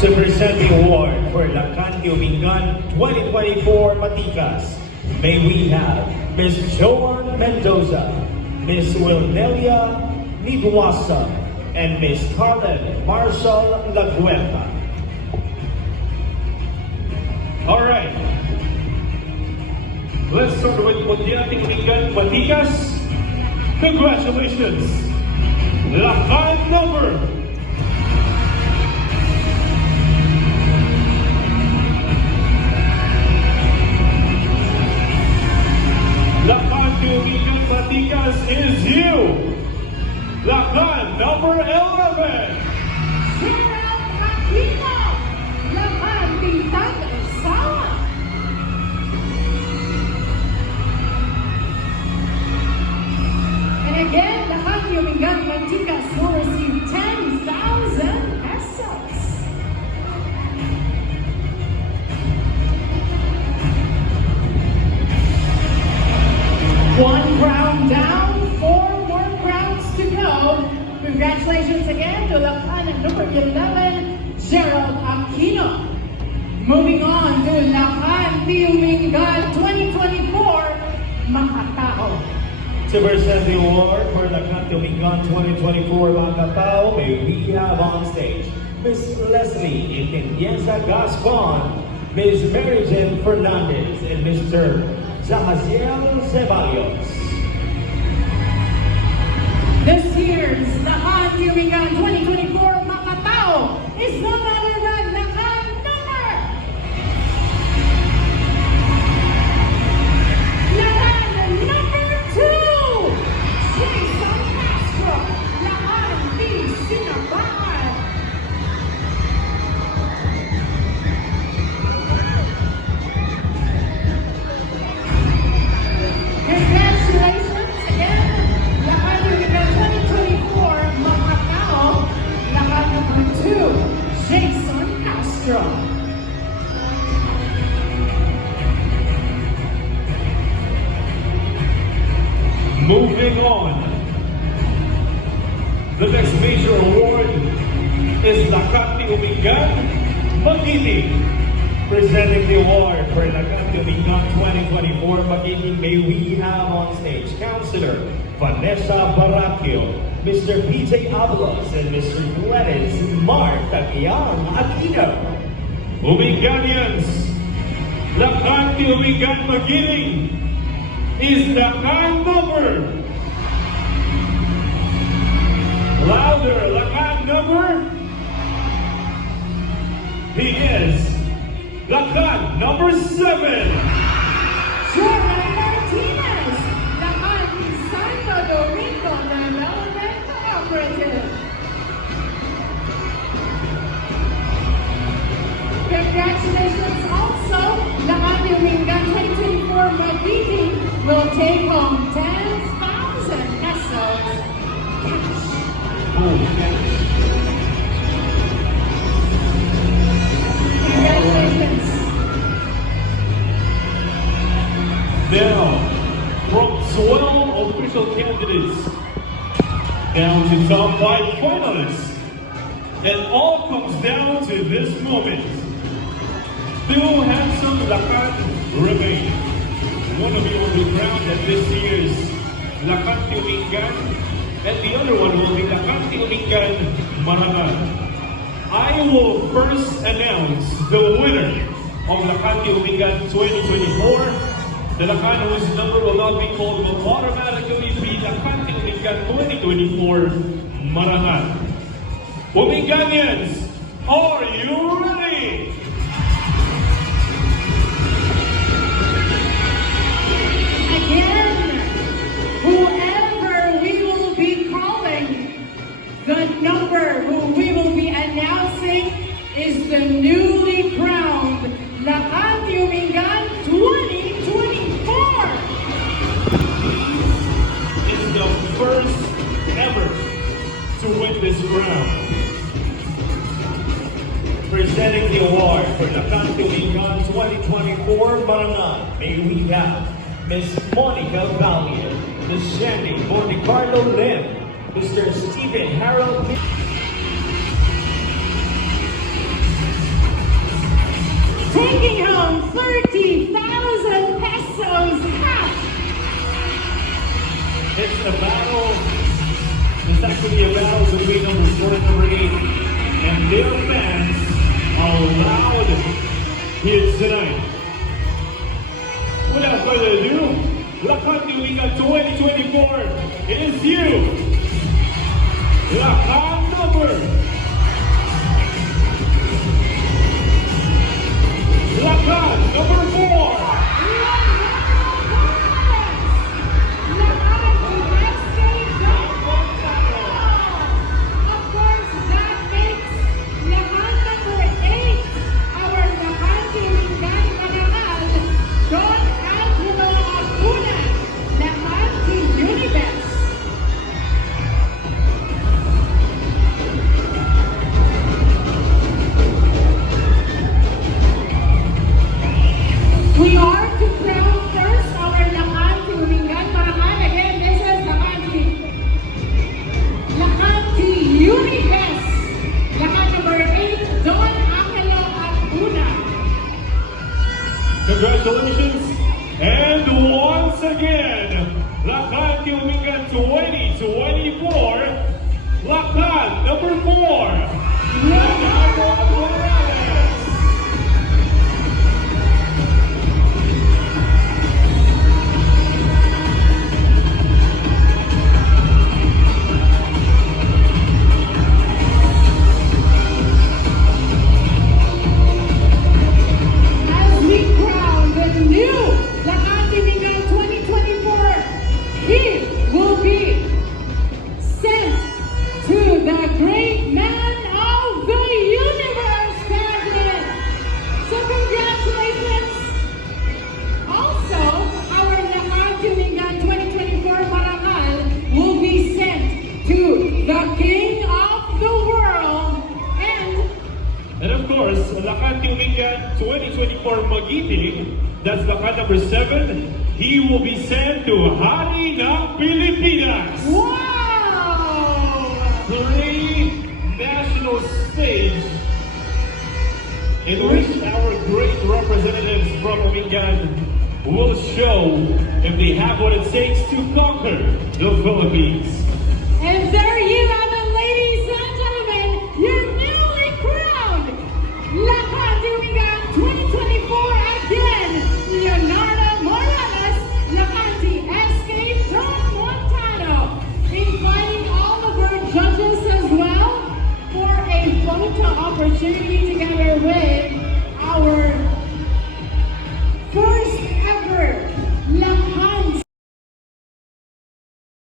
To present the award for Lacan Umingan 2024 Maticas, may we have Ms. Joan Mendoza, Ms. Wilnelia Niguasa, and Ms. Carlen Marshall Laguerta. All right. Let's start with Mundiating Umingan Maticas. Congratulations, Lacan number. Lacan Umingan Maticas is you. Lacan number 11. Gerald Aquino, Lacan Bintang Sawa. And again, Lacan Umingan Maticas will receive 10,000 pesos. One crown down, 4 more crowns to go. Congratulations again to Lacan number 11, Gerald Aquino. Moving on to Lacan Umingan 2024, Makatao. To present the award for Lacan Umingan 2024 Makatao, may we have on stage Ms. Leslie Ikendienza Gascon, Ms. Mary Jane Fernandez, and Mr. Zahaziel Ceballos. This year's Lacan Umingan 2024 Makatao is none other than Lacan number 2, Jason Castro, Lacan V. Sinabahan. Congratulations again, Lacan Umingan 2024 Makatao, Lacan number 2, Jason Castro. Moving on. The next major award is Lacan Umingan Magiting. Presenting the award for Lacan Umingan 2024 Magiting, may we have on stage Councilor Vanessa Baracchio, Mr. PJ Abalos, and Mr. Glennis Mark Taquiang Aquino. Uminganians, Lacan Umingan Magiting is Lacan number. Louder, Lacan number. He is Lacan number 7. Jordan Martinez, Lacan Santo Domingo Development Cooperative. Congratulations also, Lacan Umingan 2024 Magiting will take home 10,000 pesos cash. Congratulations. Now, from 12 official candidates down to top 5 finalists, it all comes down to this moment. 2 handsome Lacan remain. One will be crowned at this year's Lacan Umingan, and the other one will be Lacan Umingan Marangan. I will first announce the winner of Lacan Umingan 2024. The Lacan whose number will not be called will automatically be Lacan Umingan 2024 Marangan. Uminganians, are you ready? Again, whoever we will be calling, the number who we will be announcing is the newly crowned Lacan Umingan 2024. Is the first ever to win this crown. Presenting the award for Lacan Umingan 2024 Marangan, may we have Ms. Monica Valier, Ms. Shandy Montecarlo Lim, Mr. Stephen Harold taking home 30,000 pesos cash. It's a battle. It's actually a battle between number 4 and number 8. And their fans are loud here tonight. Without further ado, Lakan Tulingan 2024 is you. Lakan number. Lakan number 4. We are to crown first our Lakan Tulingan Marangal. Again, this is Lakan Unibes. Lakan number 8, Don Angelo Acuna. Congratulations. And once again, Lakan Tulingan 2024, Lakan number 4, Leonardo Morales. As we crown the new Lakan Tulingan 2024, he will be sent to the great man of the universe, Kevin. So congratulations. Also, our Lakan Tulingan 2024 Marangal will be sent to the king of the world And of course, Lakan Tulingan 2024 Magiting, that's Lakan number 7, he will be sent to Hari ng Pilipinas. wow! 3 national stage in which our great representatives from Umingan will show if they have what it takes to conquer the Philippines. And there you have it, ladies and gentlemen, your newly crowned Lakan Tulingan 2024 again, Leonardo Morales, Lakanti SK from Montano, inviting all of our judges as well for a photo opportunity.